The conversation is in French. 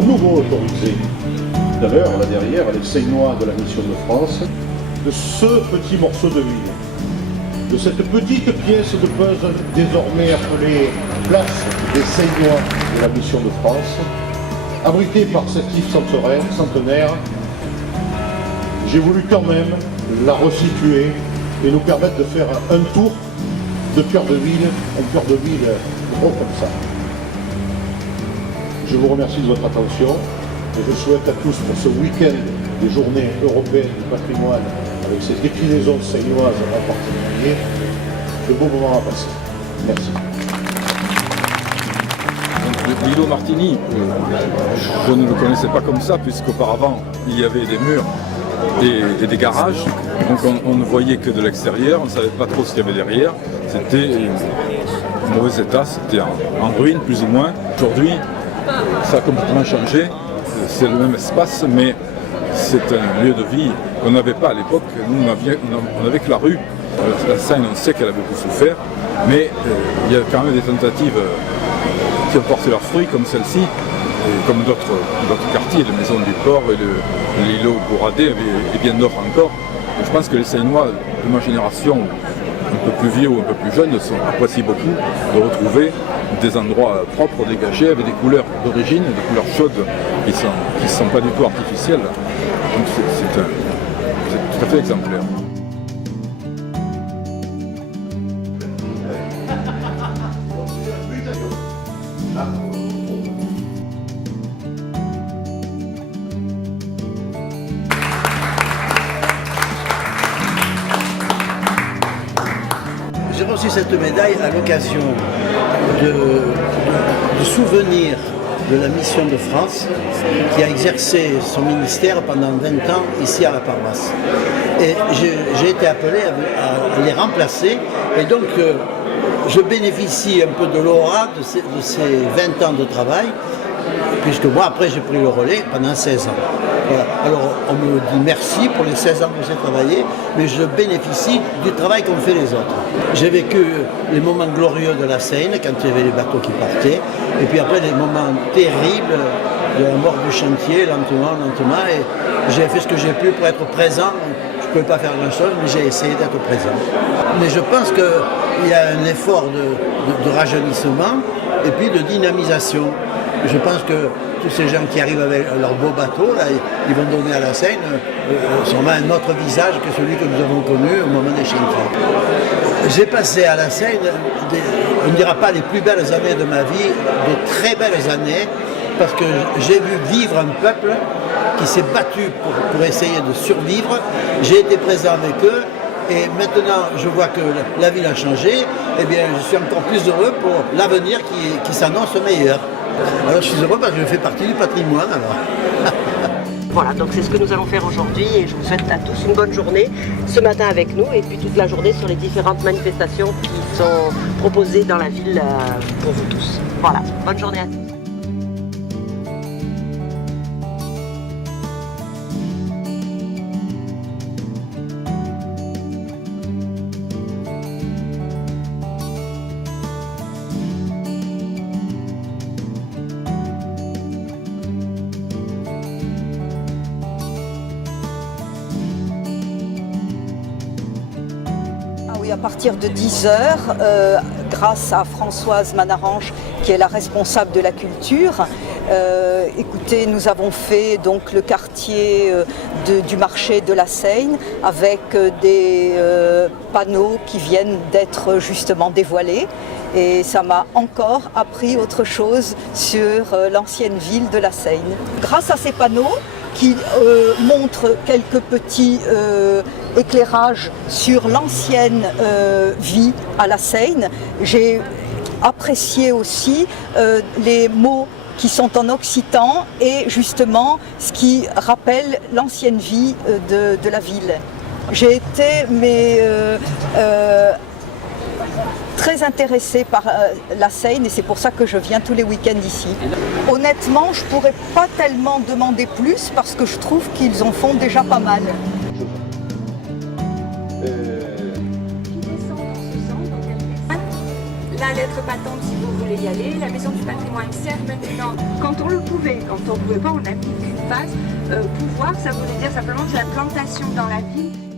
à nouveau autoriser, d'ailleurs là derrière, les Seinois de la Mission de France, de ce petit morceau de ville, de cette petite pièce de puzzle désormais appelée Place des Seinois de la Mission de France, abritée par cet Yves centenaire. J'ai voulu quand même la resituer et nous permettre de faire un tour de cœur de ville, un cœur de ville gros comme ça. Je vous remercie de votre attention et je souhaite à tous pour ce week-end des journées européennes du patrimoine avec ces déclinaisons seinoises en particulier, de beaux moments à passer. Merci. Lilo Martini, je ne le connaissais pas comme ça puisqu'auparavant il y avait des murs et des garages, donc on ne voyait que de l'extérieur, on ne savait pas trop ce qu'il y avait derrière, c'était en mauvais état, c'était en ruine plus ou moins. Aujourd'hui, ça a complètement changé, c'est le même espace, mais c'est un lieu de vie qu'on n'avait pas à l'époque. Nous, on n'avait que la rue. La Seine, on sait qu'elle a beaucoup souffert, mais il y a quand même des tentatives qui ont porté leurs fruits, comme celle-ci, et comme d'autres quartiers, les maisons du port et l'îlot Bourradé et bien d'autres encore. Et je pense que les Seinois de ma génération, un peu plus vieux ou un peu plus jeunes, apprécient beaucoup de retrouver des endroits propres, dégagés, avec des couleurs d'origine, des couleurs chaudes qui ne sont pas du tout artificielles. Donc c'est tout à fait exemplaire. J'ai reçu cette médaille à l'occasion du souvenir de la Mission de France qui a exercé son ministère pendant 20 ans ici à la paroisse. Et j'ai été appelé à les remplacer et donc je bénéficie un peu de l'aura de ces 20 ans de travail puisque moi après j'ai pris le relais pendant 16 ans. Voilà. Alors on me dit merci pour les 16 ans que j'ai travaillé, mais je bénéficie du travail qu'ont fait les autres. J'ai vécu les moments glorieux de la Seine, quand il y avait les bateaux qui partaient, et puis après les moments terribles de la mort du chantier, lentement, et j'ai fait ce que j'ai pu pour être présent. Je ne pouvais pas faire grand-chose, mais j'ai essayé d'être présent. Mais je pense qu'il y a un effort de rajeunissement et puis de dynamisation. Je pense que tous ces gens qui arrivent avec leurs beaux bateaux, là, ils vont donner à la Seine sûrement un autre visage que celui que nous avons connu au moment des chantiers. J'ai passé à la Seine, on ne dira pas les plus belles années de ma vie, de très belles années, parce que j'ai vu vivre un peuple qui s'est battu pour essayer de survivre. J'ai été présent avec eux et maintenant je vois que la ville a changé. Eh bien, je suis encore plus heureux pour l'avenir qui s'annonce meilleur. Alors je suis heureux parce que je fais partie du patrimoine alors. Voilà, donc c'est ce que nous allons faire aujourd'hui et je vous souhaite à tous une bonne journée ce matin avec nous et puis toute la journée sur les différentes manifestations qui sont proposées dans la ville pour vous tous. Voilà, bonne journée à tous. À partir de 10h, grâce à Françoise Manarange, qui est la responsable de la culture. Écoutez, nous avons fait donc le quartier du marché de la Seine avec des panneaux qui viennent d'être justement dévoilés. Et ça m'a encore appris autre chose sur l'ancienne ville de la Seine. Grâce à ces panneaux qui montrent quelques petits éclairages sur l'ancienne vie à la Seine, j'ai apprécié aussi les mots qui sont en occitan et justement ce qui rappelle l'ancienne vie de la ville. J'ai été très intéressée par la Seine et c'est pour ça que je viens tous les week-ends ici. Honnêtement, je ne pourrais pas tellement demander plus parce que je trouve qu'ils en font déjà pas mal. La lettre patente, si vous voulez. voulait y aller. La maison du patrimoine sert maintenant, quand on le pouvait, quand on ne pouvait pas, on a mis une phase. Pouvoir, ça voulait dire simplement de la plantation dans la ville.